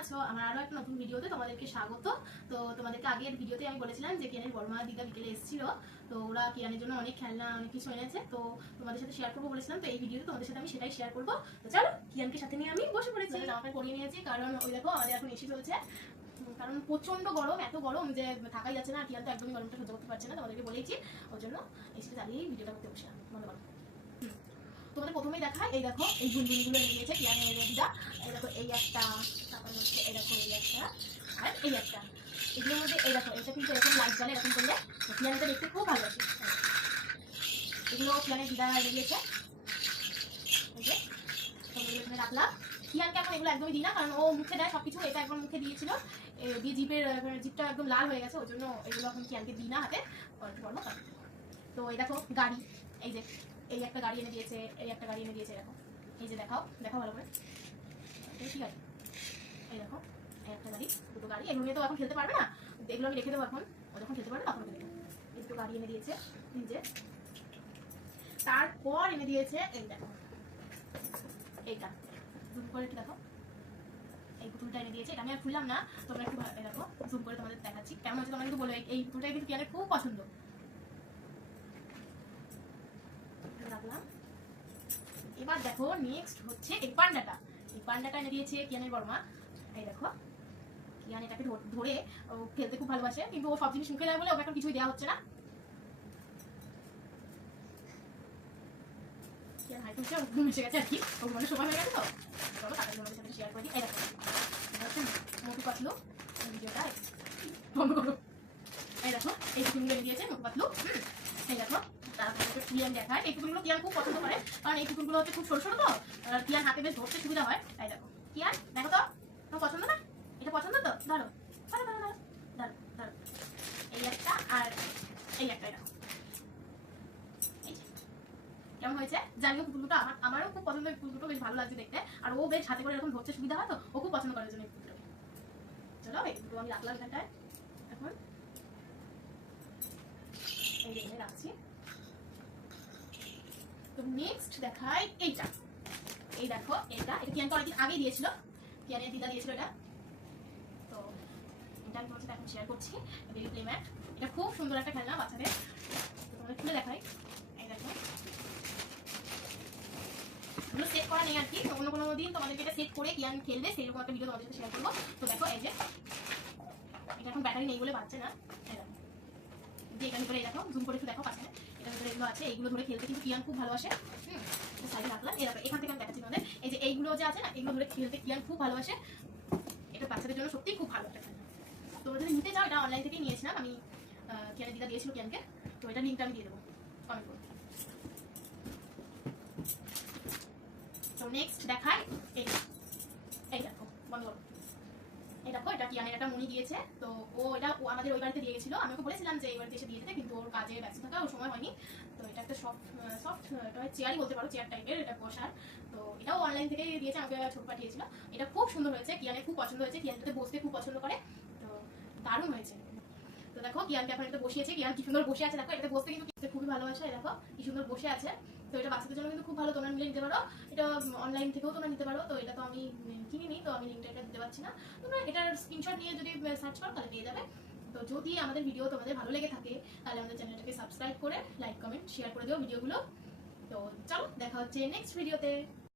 আছো? আমার আরো একটা নতুন ভিডিওতে তোমাদেরকে স্বাগত। তো তোমাদেরকে আগের ভিডিওতে আমি বলেছিলাম যে কিয়ানের বড়মা দিদা বিকেলে এসেছিল, তো ওরা কিয়ানের জন্য অনেক খেলনা অনেক কিছু এনেছে, তো তোমাদের সাথে শেয়ার করবো বলেছিলাম। তো এই ভিডিওতে তোমাদের সাথে আমি সেটাই শেয়ার করবো। তো চলো, কিয়ানকে সাথে নিয়ে আমি বসে পড়েছি, জামা প্যান্ট পরিয়ে নিয়েছি, কারণ ওই দেখো আমাদের এখন এসি চলছে। কারণ প্রচন্ড গরম, এত গরম যে থাকাই যাচ্ছে না। কিয়ান তো একদমই গরমটা সহ্য করতে পারছে না, তোমাদেরকে বলেইছি। ওই জন্য এসিটা চালিয়েই ভিডিওটা করতে বসে বন্ধ করো। তোমাদের প্রথমেই দেখায়, এই দেখো এই গুনগুনগুলো নিয়ে নিয়েছে কিয়ানের দিদা। এই দেখো এই একটা, তারপরে হচ্ছে এই দেখো এই একটা, আর এই একটা। এগুলোর মধ্যে এই দেখো এটা কিন্তু এরকম লাইট জ্বলে, এরকম করলে কিয়ানটা দেখতে খুব ভালোবাসে। এগুলো কিয়ানের দিদা এনে দিয়েছে, এই যে তোমরা এখানে রাখলাম। কিয়ানকে এখন এগুলো একদমই দিই না, কারণ ও মুখে দেয় সবকিছু। এটা একবার মুখে দিয়েছিল, দিয়ে জিপটা একদম লাল হয়ে গেছে, ওই জন্য এগুলো এখন কিয়ানকে দিই না হাতে। তো এই দেখো গাড়ি, এই যে এই একটা গাড়ি এনে দিয়েছে, এই একটা গাড়ি এনে দিয়েছে। দেখো এই যে দেখাও দেখাও ভালো করে, ঠিক আছে? এই দেখো এই একটা গাড়ি, দুটো গাড়ি। এগুলো নিয়ে তো এখন খেলতে পারবে না, এগুলো আমি রেখে দেবো, এখন ও যখন খেলতে পারবে তখন দেবো। এই দুটো গাড়ি এনে দিয়েছে নিজে। তারপর এনে দিয়েছে এই দেখো এইটা, জুম করে একটু দেখো, এই পুতুলটা এনে দিয়েছে। এটা আমি আর খুললাম না, তোমরা একটু দেখো, জুম করে তোমাদের দেখাচ্ছি কেমন হচ্ছে। তোমরা কিন্তু বলো এই পুতুলটা কিন্তু কিয়ানের খুব পছন্দ। রাখলাম। এবার দেখো নেক্সট হচ্ছে এই পান্ডাটা। এই পান্ডাটা এনে দিয়েছে কিয়ানের বড়মা। এই দেখো কিয়ান এটাকে ধরে ও খেলতে খুব ভালোবাসে, কিন্তু ও সব জিনিস মুখে দেয় বলে ওকে এখন কিছুই দেওয়া হচ্ছে না। কিয়ান হাইটে উঠে ঘুম এসে গেছে আর কি, ও ঘুমানোর সময় হয়ে গেছে। তো চলো তাদের তোমাদের সাথে শেয়ার করে দিই। এই দেখো মোটু পাতলু, ভিডিওটা বন্ধ করো। এই দেখো এই পুতুলগুলো এনে দিয়েছে মোটু পাতলু। এই দেখো তারপরে কিয়ান দেখায়, এই পুতুলগুলো কিয়ান খুব পছন্দ করে, কারণ এই পুতুলগুলো হচ্ছে খুব ছোট ছোট, তো কিয়ান হাতে বেশ ধরতে সুবিধা হয়। এই দেখো কিয়ান দেখো তো, তোমার পছন্দ না? এটা পছন্দ তো? ধরো ধরো ধরো ধরো ধরো ধরো, এই একটা আর এই একটা। এটা এই যে কেমন হয়েছে জানিও। পুতুলটা আমারও খুব পছন্দ, পুতুলটা বেশ ভালো লাগছে দেখতে, আর ও বেশ হাতে করে এরকম ধরতে সুবিধা হয়, তো ও খুব পছন্দ করার জন্য এই পুতুলটাকে। চলো এই পুতুল আমি রাখলাম এখানটায়। এখন এই যে রাখছি। তো নেক্সট দেখাই এইটা। এই দেখো এটা কিয়ানকে অনেকদিন আগে দিয়েছিল, কিয়ানের দিদা দিয়েছিল এটা। তো এটা আমি তোমার সাথে এখন শেয়ার করছি। বেবি প্লে ম্যাট, এটা খুব সুন্দর একটা খেলনা বাচ্চাদের। তোমাদের খুলে দেখাই। এই দেখো এগুলো সেট করা নেই আর কি, অন্য কোনো দিন তোমাদেরকে এটা সেট করে কিয়ান খেলবে সেরকম একটা ভিডিও তোমাদের সাথে শেয়ার করবো। তো দেখো এই যে এটা এখন ব্যাটারি নেই বলে বাজছে না। যে এটার ভিতরে দেখো, জুম করে একটু দেখো পাশে, এটার ভিতরে এগুলো আছে। এইগুলো ধরে খেলতে কিন্তু কিয়ান খুব ভালোবাসে। সাইডে রাখলাম। এখান থেকে আমি দেখাচ্ছি তোমাদের, এই যে এইগুলো যে আছে না, এগুলো ধরে খেলতে কিয়ান খুব ভালোবাসে। এটা বাচ্চাদের জন্য সত্যিই খুব ভালো একটা খেলনা। তোমরা যদি নিতে চাও, এটা অনলাইন থেকেই নিয়েছিলাম আমি, কিয়ানের দিদা দিয়েছিল কিয়ানকে। তো এটা লিঙ্কটা আমি দিয়ে দেবো কমেন্ট করে। তো নেক্সট দেখাই এই দেখো, বন্ধ করো। এই দেখো এটা কিয়ানের একটা মনি দিয়েছে। তো ও আমাদের ওই বাড়িতে দিয়ে গেছিল, আমি ওকে বলেছিলাম যে এই বাড়িতে এসে দিয়ে দিতে, কিন্তু ওর কাজে ব্যস্ত থাকা ওর সময় হয়নি। তো এটা একটা সফট চেয়ারই বলতে পারো, চেয়ার টাইপের, এটা বসার। তো এটাও অনলাইন থেকে দিয়েছে, আমাকে ছোট পাঠিয়েছিল। এটা খুব সুন্দর হয়েছে, কিয়ানের খুব পছন্দ হয়েছে, কিয়ান যাতে বসতে খুব পছন্দ করে। তো দারুণ হয়েছে। তো দেখো কিয়ানকে এখন এটা বসিয়েছে, কিয়ান কি সুন্দর বসে আছে। দেখো এটাতে বসতে কিন্তু খুবই ভালোবাসে। দেখো কি সুন্দর বসে আছে। তো এটা বাচ্চাদের জন্য কিন্তু খুব ভালো, তোমরা মিলে নিতে পারো। এটা অনলাইন থেকেও তোমরা নিতে পারো। তো এটা তো আমি কিনিনি, তো আমি লিঙ্কটা এটা দিতে পারছি না। তোমরা এটার স্ক্রিনশট নিয়ে যদি সার্চ করো তাহলে পেয়ে যাবে। তো যদি আমাদের ভিডিও তোমাদের ভালো লেগে থাকে, তাহলে আমাদের চ্যানেলটাকে সাবস্ক্রাইব করে লাইক কমেন্ট শেয়ার করে দিও ভিডিওগুলো। তো চলো দেখা হচ্ছে নেক্সট ভিডিওতে।